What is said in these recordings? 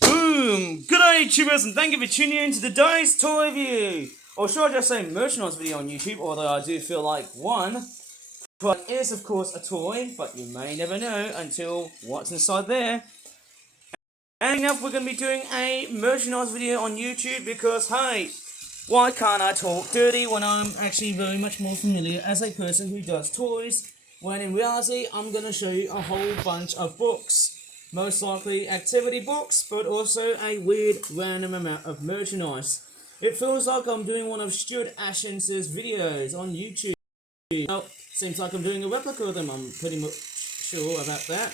Boom! Good day, YouTubers, and thank you for tuning in to today's toy review. Or should I just say merchandise video on YouTube, although I do feel like one. But it is, of course, a toy, but you may never know until what's inside there. And up, we're going to be doing a merchandise video on YouTube because, hey, why can't I talk dirty when I'm actually very much more familiar as a person who does toys, when in reality, I'm going to show you a whole bunch of books. Most likely activity books, but also a weird random amount of merchandise. It feels like I'm doing one of Stuart Ashen's videos on YouTube. Well, seems like I'm doing a replica of them, I'm pretty much sure about that.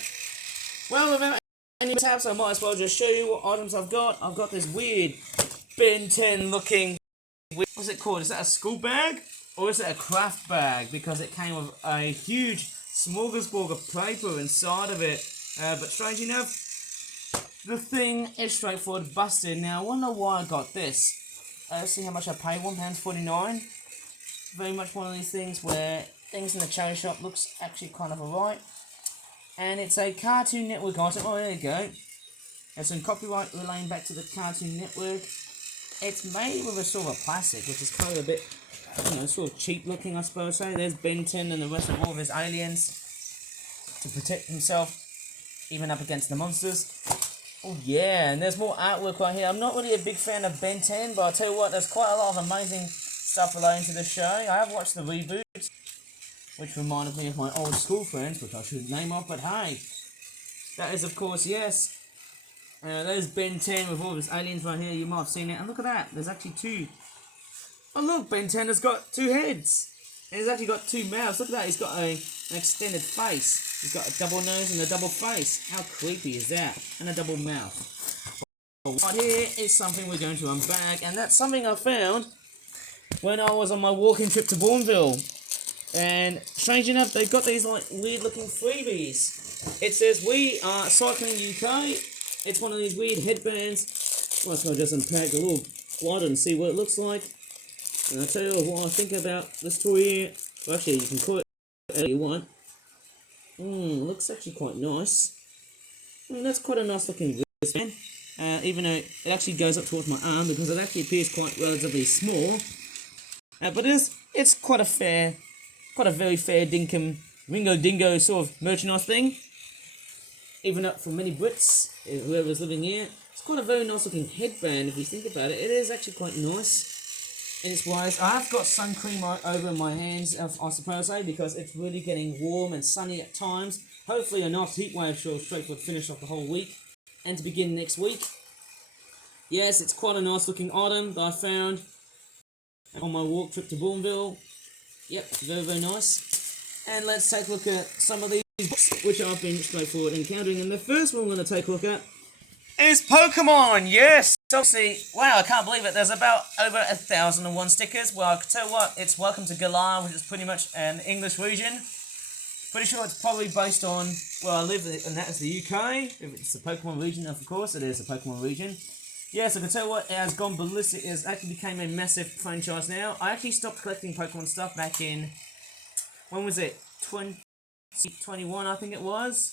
Well, without any tabs, I might as well just show you what items I've got. I've got this weird Ben 10 looking, what's it called? Is that a school bag? Or is it a craft bag? Because it came with a huge smorgasbord of paper inside of it. But strange enough, the thing is straightforward busted. Now, I wonder why I got this. Let's see how much I paid, £1.49. Very much one of these things where things in the charity shop looks actually kind of alright. And it's a Cartoon Network item. Oh, there you go. There's some copyright relating back to the Cartoon Network. It's made with a sort of plastic, which is kind of a bit, sort of cheap looking, I suppose. So there's Ben 10 and the rest of all of his aliens to protect himself, even up against the monsters. Oh yeah, and there's more artwork right here. I'm not really a big fan of Ben 10, but I'll tell you what, there's quite a lot of amazing stuff relating to the show. I have watched the reboot, which reminded me of my old school friends, which I shouldn't name off, but hey, that is of course, yes. There's Ben 10 with all of his aliens right here, you might have seen it, and look at that, there's actually two. Oh look, Ben 10 has got two heads. And he's actually got two mouths. Look at that, he's got an extended face. He's got a double nose and a double face. How creepy is that? And a double mouth. But right here is something we're going to unbag, and that's something I found when I was on my walking trip to Bourneville. And strange enough, they've got these like weird looking freebies. It says, "We are Cycling UK." It's one of these weird headbands. Well, so I'll just unpack a little glider and see what it looks like. And I'll tell you what I think about this toy here. Well, actually, you can call it whatever you want. Looks actually quite nice. That's quite a nice looking wristband. Even though it actually goes up towards my arm because it actually appears quite relatively small. But it's quite a very fair dinkum Ringo Dingo sort of merchandise thing. Even up for many Brits, whoever's living here. It's quite a very nice looking headband if you think about it. It is actually quite nice in its ways. I have got sun cream over my hands, I suppose, because it's really getting warm and sunny at times. Hopefully a nice heat wave shall straightforward finish off the whole week and to begin next week. Yes, it's quite a nice looking item that I found on my walk trip to Bourneville. Yep, very, very nice. And let's take a look at some of these books, which I've been straightforward encountering. And the first one we're going to take a look at is Pokemon. Yes! Obviously, wow, I can't believe it. There's about over 1,001 stickers. Well, I can tell you what, it's Welcome to Galar, which is pretty much an English region. Pretty sure it's probably based on where I live, and that is the UK. If it's the Pokemon region, of course, it is the Pokemon region. Yes, I can tell you what, it has gone ballistic. It has actually became a massive franchise now. I actually stopped collecting Pokemon stuff back in, when was it? 2021, I think it was.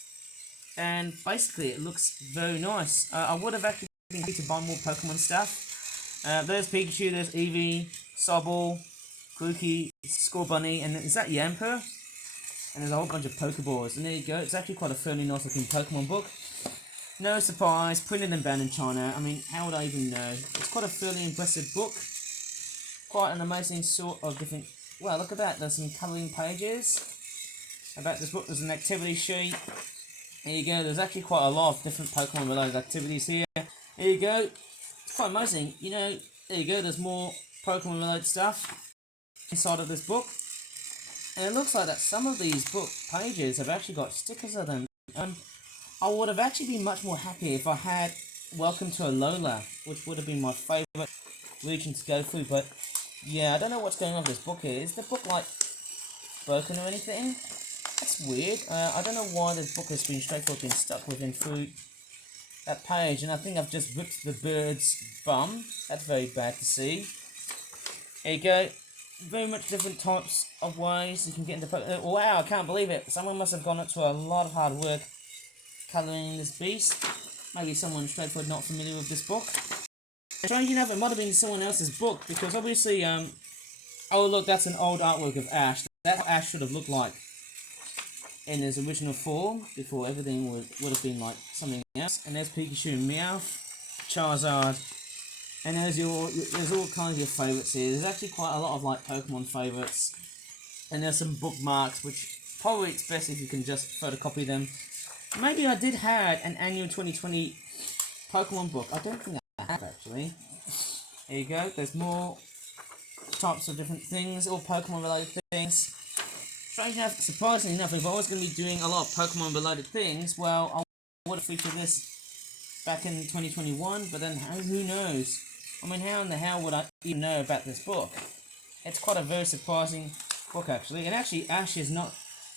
And basically, it looks very nice. I would have actually been happy to buy more Pokemon stuff. There's Pikachu, there's Eevee, Sobble, Grookey, Scorbunny, and is that Yamper? And there's a whole bunch of Pokeballs. And there you go, it's actually quite a fairly nice looking Pokemon book. No surprise, printed and banned in China. I mean, how would I even know? It's quite a fairly impressive book. Quite an amazing sort of different... Well, look at that, there's some colouring pages about this book. There's an activity sheet. There you go, there's actually quite a lot of different Pokemon related activities here. There you go, it's quite amazing. There you go, there's more Pokemon related stuff inside of this book. And it looks like that some of these book pages have actually got stickers of them. I would have actually been much more happy if I had Welcome to Alola, which would have been my favourite region to go through, but yeah, I don't know what's going on with this book here. Is the book, like, broken or anything? That's weird. I don't know why this book has been straightforward been stuck within through that page, and I think I've just ripped the bird's bum. That's very bad to see. There you go. Very much different types of ways you can get into Pokemon. Wow, I can't believe it. Someone must have gone up to a lot of hard work colouring this beast. maybe someone straightforward not familiar with this book. Strange enough, it might have been someone else's book, because obviously, oh look, that's an old artwork of Ash. That's what Ash should have looked like in his original form, before everything would have been like something else. And there's Pikachu and Meowth, Charizard, and there's all kinds of your favourites here. There's actually quite a lot of like Pokemon favourites, and there's some bookmarks, which probably it's best if you can just photocopy them. Maybe I did have an annual 2020 Pokemon book. I don't think I have actually. There you go. There's more types of different things, all Pokemon related things. Strange enough, surprisingly enough, if I was going to be doing a lot of Pokemon related things, well, I would have featured this back in 2021, but then who knows? I mean, how in the hell would I even know about this book? It's quite a very surprising book actually, and actually Ash is not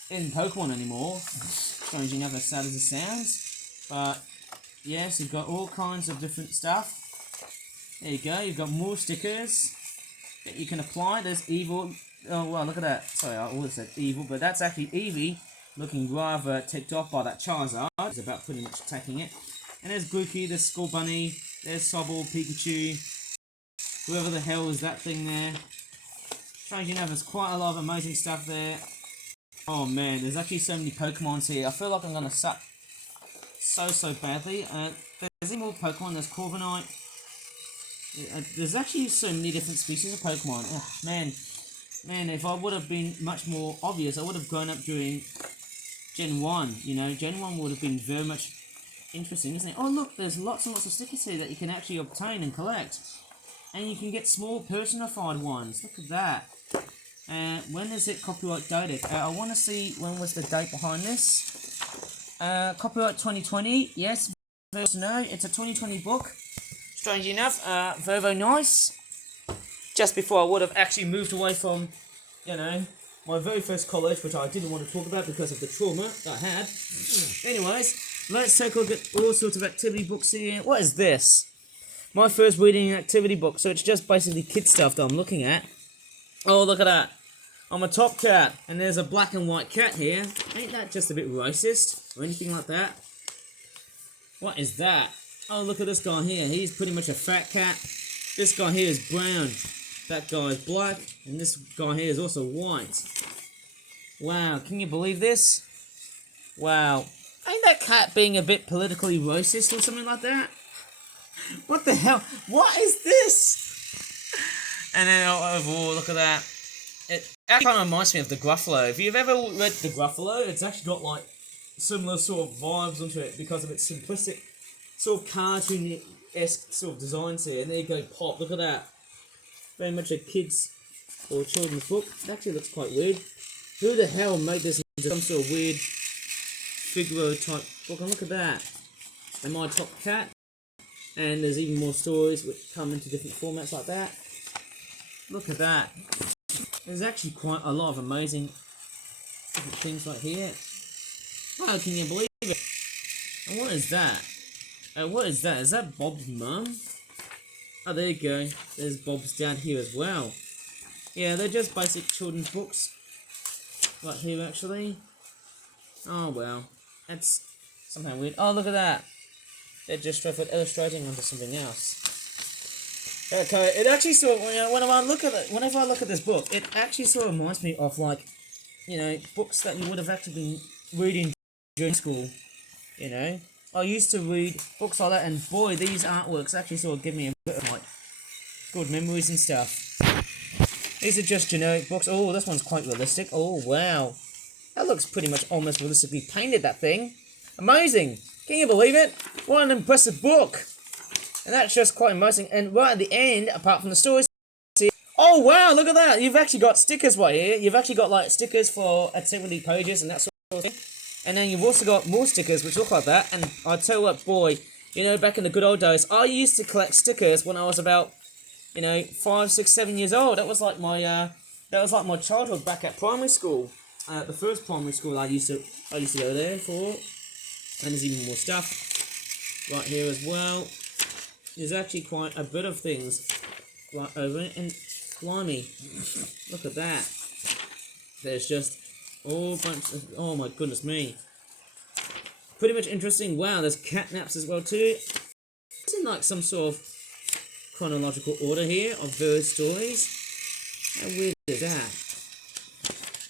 in Pokemon anymore, strangely enough, as sad as it sounds, but yes, you've got all kinds of different stuff. There you go, you've got more stickers that you can apply. There's Evil. Oh wow, look at that. Sorry, I always said Evil, but that's actually Eevee, looking rather ticked off by that Charizard. He's about pretty much attacking it. And there's Grookey, there's Skull Bunny, there's Sobble, Pikachu, whoever the hell is that thing there. Strange enough, there's quite a lot of amazing stuff there. Oh man, there's actually so many Pokemons here. I feel like I'm gonna suck so badly. There's even more Pokemon. There's Corviknight. There's actually so many different species of Pokemon. Oh, man, if I would have been much more obvious, I would have grown up during Gen 1. You know, Gen 1 would have been very much interesting, isn't it? Oh look, there's lots and lots of stickers here that you can actually obtain and collect. And you can get small personified ones. Look at that. When is it copyright dated? I want to see when was the date behind this. Copyright 2020. Yes. No, it's a 2020 book. Strange enough, very nice. Just before I would have actually moved away from, you know, my very first college, which I didn't want to talk about because of the trauma that I had. Anyways, let's take a look at all sorts of activity books here. What is this? My first reading activity book, so it's just basically kid stuff that I'm looking at. Oh, look at that. I'm a top cat, and there's a black and white cat here. Ain't that just a bit racist, or anything like that? What is that? Oh, look at this guy here. He's pretty much a fat cat. This guy here is brown. That guy is black, and this guy here is also white. Wow, can you believe this? Wow. Ain't that cat being a bit politically racist or something like that? What the hell? What is this? And then overall, look at that. It actually kind of reminds me of the Gruffalo. If you've ever read the Gruffalo, it's actually got like similar sort of vibes onto it because of its simplistic sort of cartoon-esque sort of designs here. And there you go, Pop. Look at that. Very much a kids or children's book. It actually looks quite weird. Who the hell made this into some sort of weird Figaro type book? And look at that. And My Top Cat. And there's even more stories which come into different formats like that. Look at that. There's actually quite a lot of amazing different things right here. Wow, can you believe it? And what is that? What is that? Is that Bob's mum? Oh, there you go. There's Bob's down here as well. Yeah, they're just basic children's books. Right here, actually. Oh, well. That's somehow weird. Oh, look at that. They're just straightforward illustrating onto something else. Okay, it actually sort of, whenever I look at this book, it actually sort of reminds me of, like, you know, books that you would have actually been reading during school, you know. I used to read books like that, and boy, these artworks actually sort of give me a bit of, like, good memories and stuff. These are just generic books. Oh, this one's quite realistic. Oh, wow. That looks pretty much almost realistically painted, that thing. Amazing. Can you believe it? What an impressive book. And that's just quite amazing. And right at the end, apart from the stories, oh, wow, look at that. You've actually got stickers right here. You've actually got, like, stickers for activity pages and that sort of thing. And then you've also got more stickers which look like that. And I tell you what, boy, you know, back in the good old days, I used to collect stickers when I was about, you know, 5, 6, 7 years old. That was like my childhood back at primary school. The first primary school I used to go there for. And there's even more stuff right here as well. There's actually quite a bit of things right over it. And blimey, look at that. There's just all bunch of, oh my goodness me. Pretty much interesting. Wow, there's catnaps as well too. It's in like some sort of chronological order here of various stories. How weird is that?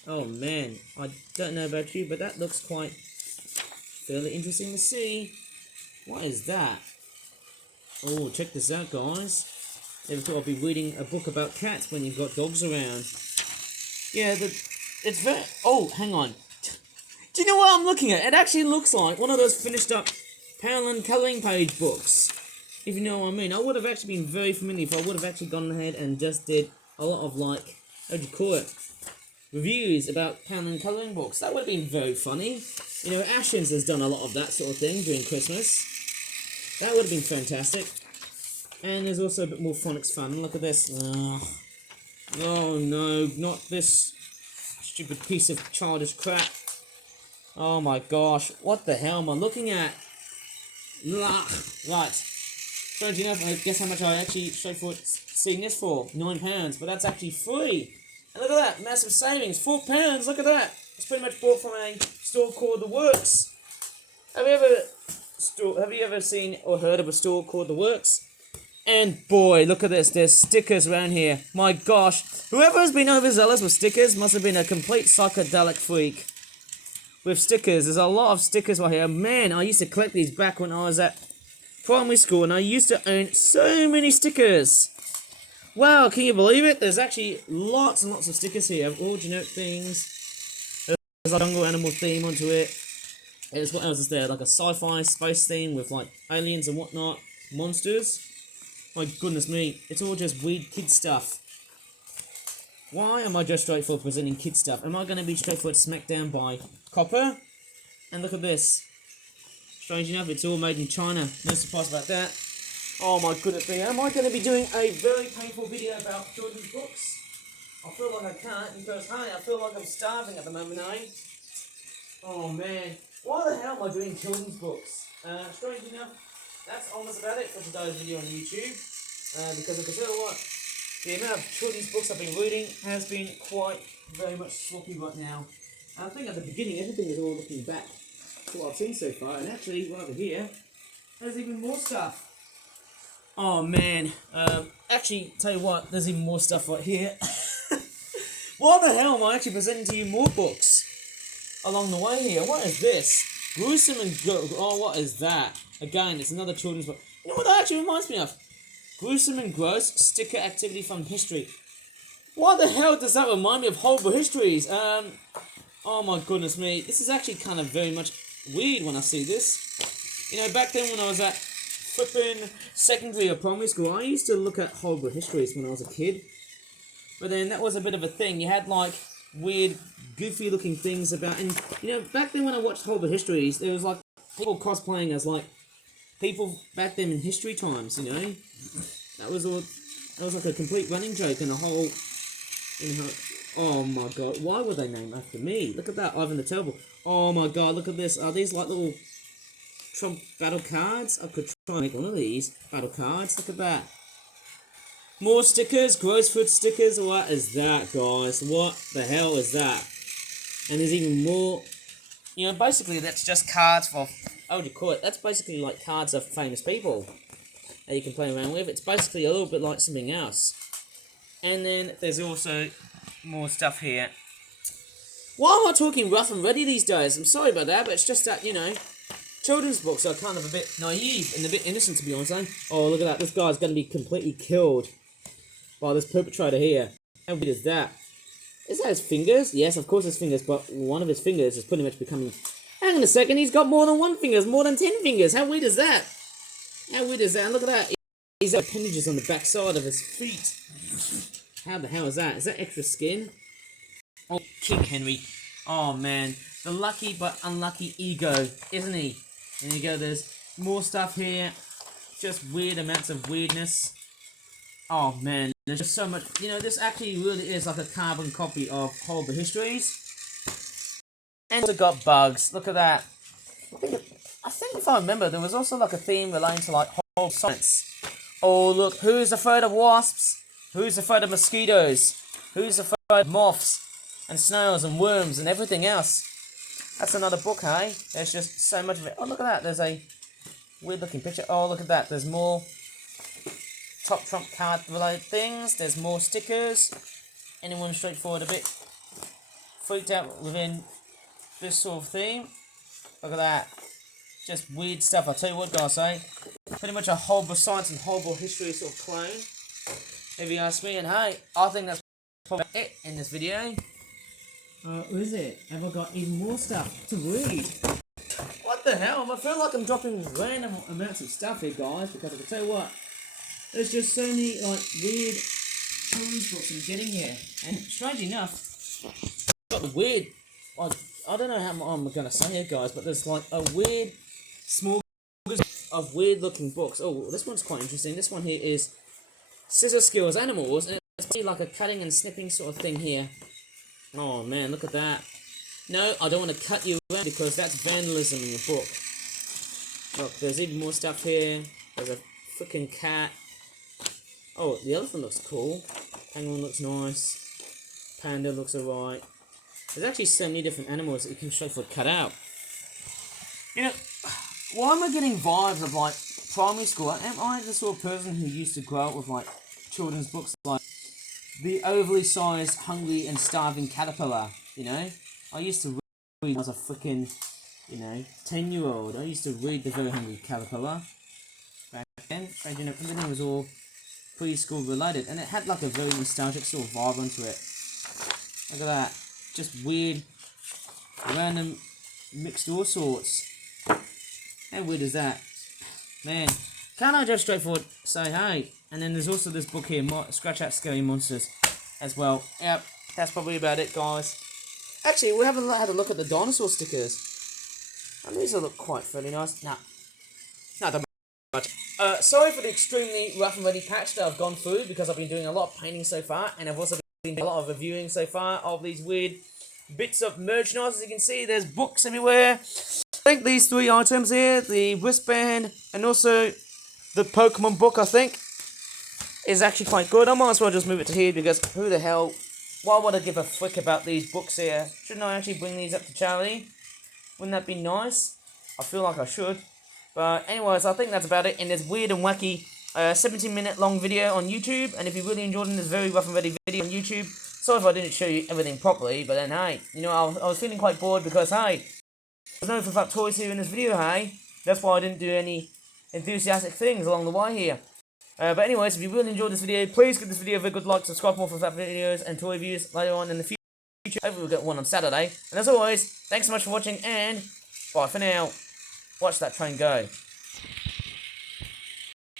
Oh man, I don't know about you, but that looks quite fairly interesting to see. What is that? Oh, check this out, guys. Never thought I'd be reading a book about cats when you've got dogs around. Yeah, it's very... Oh, hang on. Do you know what I'm looking at? It actually looks like one of those finished up Poundland colouring page books. If you know what I mean. I would have actually been very familiar if I would have actually gone ahead and just did a lot of, like, how do you call it? Reviews about Poundland colouring books. That would have been very funny. You know, Ashens has done a lot of that sort of thing during Christmas. That would have been fantastic. And there's also a bit more phonics fun. Look at this. Oh no, not this stupid piece of childish crap. Oh my gosh, what the hell am I looking at? Right. Strange enough, I guess how much I actually showed for seeing this for? £9, but that's actually free. And look at that, massive savings, £4, look at that. It's pretty much bought from a store called The Works. Have you ever seen or heard of a store called The Works? And boy, look at this, there's stickers around here. My gosh, whoever has been overzealous with stickers must have been a complete psychedelic freak. With stickers, there's a lot of stickers right here. Man, I used to collect these back when I was at primary school, and I used to own so many stickers. Wow, can you believe it? There's actually lots and lots of stickers here. All generic things. There's a jungle animal theme onto it. There's what else is there? Like a sci-fi space theme with like aliens and whatnot. Monsters. My goodness me, it's all just weird kid stuff. Why am I just straightforward presenting kid stuff? Am I going to be straightforward smacked down by copper? And look at this. Strange enough, it's all made in China. No surprise about that. Oh my goodness me, am I going to be doing a very painful video about children's books? I feel like I can't because, honey, I feel like I'm starving at the moment, eh? Oh man, why the hell am I doing children's books? Strange enough, that's almost about it for today's video on YouTube. Because I can tell you what, the amount of children's books I've been reading has been quite very much sloppy right now. I think at the beginning everything is all looking back to what I've seen so far, and actually right over here, there's even more stuff. Oh man, actually, tell you what, there's even more stuff right here. Why the hell am I actually presenting to you more books along the way here? What is this? Gruesome and oh, what is that? Again, it's another children's book. You know what that actually reminds me of? Gruesome and Gross sticker activity from history. Why the hell does that remind me of horrible histories? Oh my goodness me. This is actually kind of very much weird when I see this. You know, back then when I was at flipping secondary or primary school, I used to look at horrible histories when I was a kid. But then that was a bit of a thing. You had like weird, goofy looking things about, and you know, back then when I watched horrible histories, there was like people cosplaying as like people back then in history times, you know. That was like a complete running joke and a whole, you know, oh my god, why were they named after me? Look at that, Ivan the Terrible. Oh my god, look at this. Are these like little Trump battle cards? I could try and make one of these battle cards. Look at that. More stickers, gross food stickers. What is that, guys? What the hell is that? And there's even more. You know, basically that's just cards for, how would you call it? That's basically like cards of famous people that you can play around with. It's basically a little bit like something else. And then there's also more stuff here. Why am I talking rough and ready these days? I'm sorry about that, but it's just that, you know, children's books are kind of a bit naive and a bit innocent, to be honest. Oh, look at that. This guy's going to be completely killed by this perpetrator here. How weird is that? Is that his fingers? Yes, of course his fingers, but one of his fingers is pretty much becoming... Hang on a second, he's got more than one finger, more than 10 fingers. How weird is that? How weird is that? And look at that. He's got appendages on the back side of his feet. How the hell is that? Is that extra skin? Oh, King Henry. Oh, man. The lucky but unlucky ego, isn't he? There you go, there's more stuff here. Just weird amounts of weirdness. Oh, man. There's just so much. You know, this actually really is like a carbon copy of Horrible Histories. And also got bugs. Look at that. I think if I remember, there was also like a theme relating to like horrible science. Oh, look. Who's afraid of wasps? Who's afraid of mosquitoes? Who's afraid of moths? And snails and worms and everything else? That's another book, hey? There's just so much of it. Oh, look at that. There's a weird looking picture. Oh, look at that. There's more top trump card related things. There's more stickers. Anyone straightforward a bit freaked out within this sort of thing? Look at that. Just weird stuff. I'll tell you what, guys, eh? Pretty much a horrible science and horrible history sort of clone, if you ask me. And hey, I think that's probably it in this video. Is it? Have I got even more stuff to read? What the hell? I feel like I'm dropping random amounts of stuff here, guys, because I can tell you what, there's just so many like weird children's books I'm getting here. And strangely enough, got the weird, like, I don't know how I'm gonna say here, guys, but there's like a weird small of weird looking books. Oh, this one's quite interesting. This one here is Scissor Skills Animals, and it's pretty like a cutting and snipping sort of thing here. Oh man, look at that. No, I don't want to cut you around because that's vandalism in your book. Look, there's even more stuff here. There's a freaking cat. Oh, the elephant looks cool. Penguin looks nice. Panda looks alright. There's actually so many different animals that you can straightforward cut out. You know, why am I getting vibes of like primary school? Am I the sort of person who used to grow up with like children's books like The Overly Sized, Hungry and Starving Caterpillar? You know, I used to read when I was a freaking, 10-year-old. I used to read The Very Hungry Caterpillar back then. And, everything was all preschool related, and it had like a very nostalgic sort of vibe onto it. Look at that. Just weird, random, mixed all sorts. How weird is that? Man, can't I just straightforward say hey? And then there's also this book here, Scratch Out Scary Monsters, as well. Yep, that's probably about it, guys. Actually, we haven't had a look at the dinosaur stickers. And these look quite fairly nice. Nah, don't much. Sorry for the extremely rough and ready patch that I've gone through, because I've been doing a lot of painting so far, and I've also been doing a lot of reviewing so far of these weird bits of merchandise. As you can see, there's books everywhere. I think these three items here, the wristband and also the Pokemon book, I think, is actually quite good. I might as well just move it to here, because who the hell, why would I give a frick about these books here? Shouldn't I actually bring these up to charity? Wouldn't that be nice? I feel like I should. But anyways, I think that's about it in this weird and wacky 17-minute long video on YouTube. And if you really enjoyed this very rough and ready video on YouTube, sorry if I didn't show you everything properly, but then hey, I was feeling quite bored because hey, there's no for toys here in this video, hey? That's why I didn't do any enthusiastic things along the way here. But anyways, if you really enjoyed this video, please give this video a very good like, subscribe for more FNAF videos and toy reviews later on in the future. Hopefully we'll get one on Saturday. And as always, thanks so much for watching, and bye for now. Watch that train go.